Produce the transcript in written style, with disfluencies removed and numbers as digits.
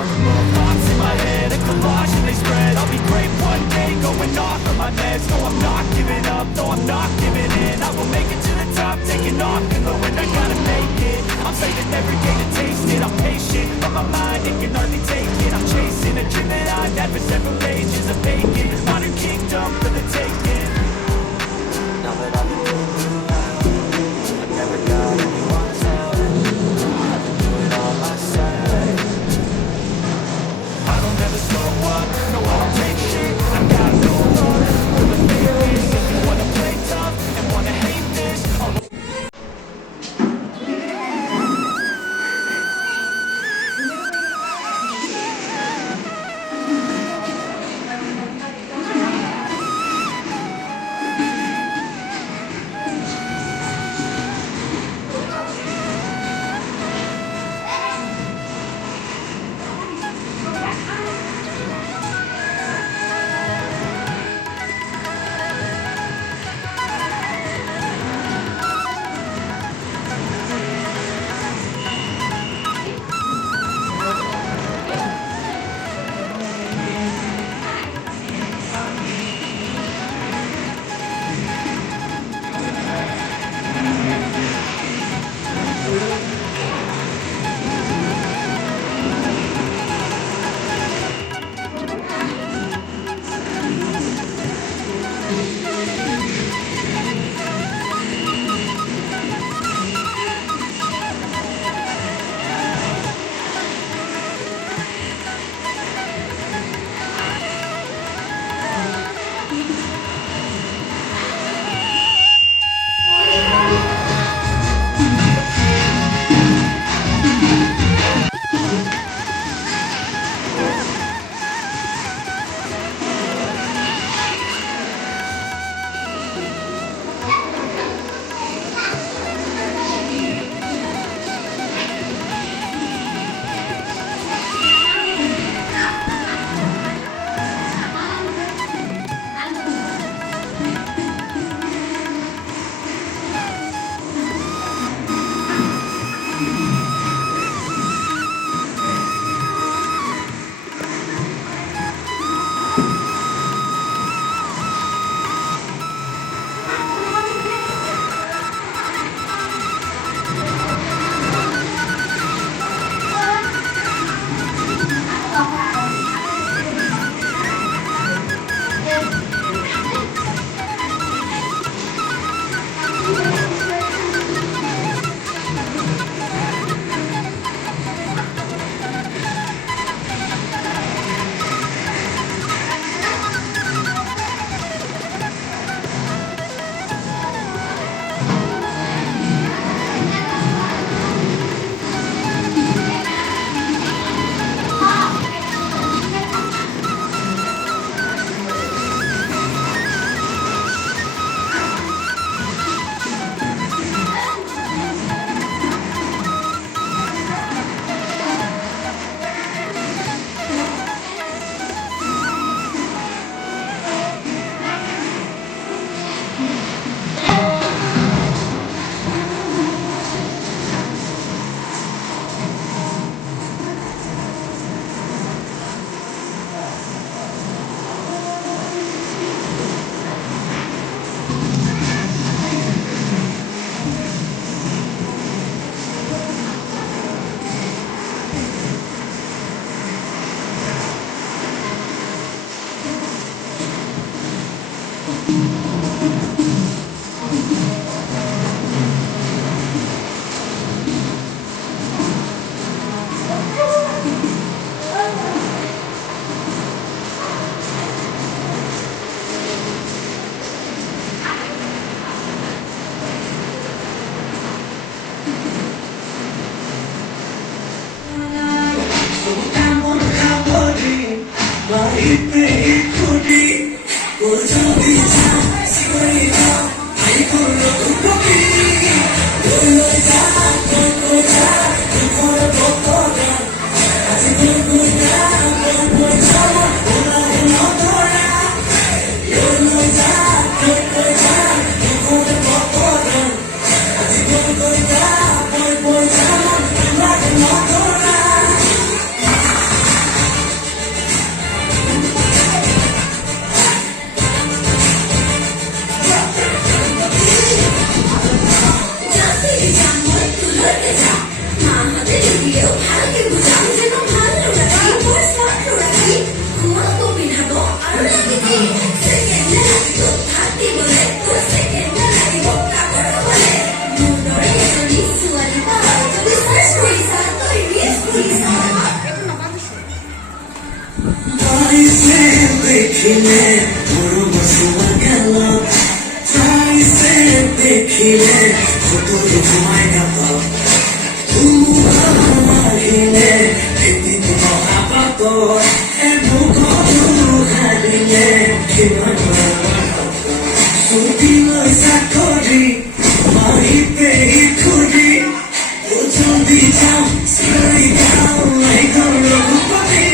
unremarkable. Thoughts in my head, a collage and they spread. I'll be great one day, going off of my meds. No, I'm not giving up, no, I'm not giving in. I will make it to the top, taking off in the wind. I gotta make it, I'm saving every day to taste it. I'm patient, but my mind, it can hardly take it. I'm chasing a dream that I've had for several ages of vacant. Modern kingdom for the taking. Now that I've been doing well, I've never got anyone's help. I've been doing all myself. I don't ever slow up, no I don't take shit. I got no love for the fakeness. If you wanna play tough and wanna hate this, I'll Try देखिले मोरो बसुआ गल Try देखिले photo घुमाई गल আহিলে এদিন মহাপাত মুখটো হাৰিলে কিমান সুদিলৈ চাকৰি মাৰি পেৰি খুৰি জলদি যাওঁ চিঞৰি গাওঁ লাইকৰ ৰঘুপতি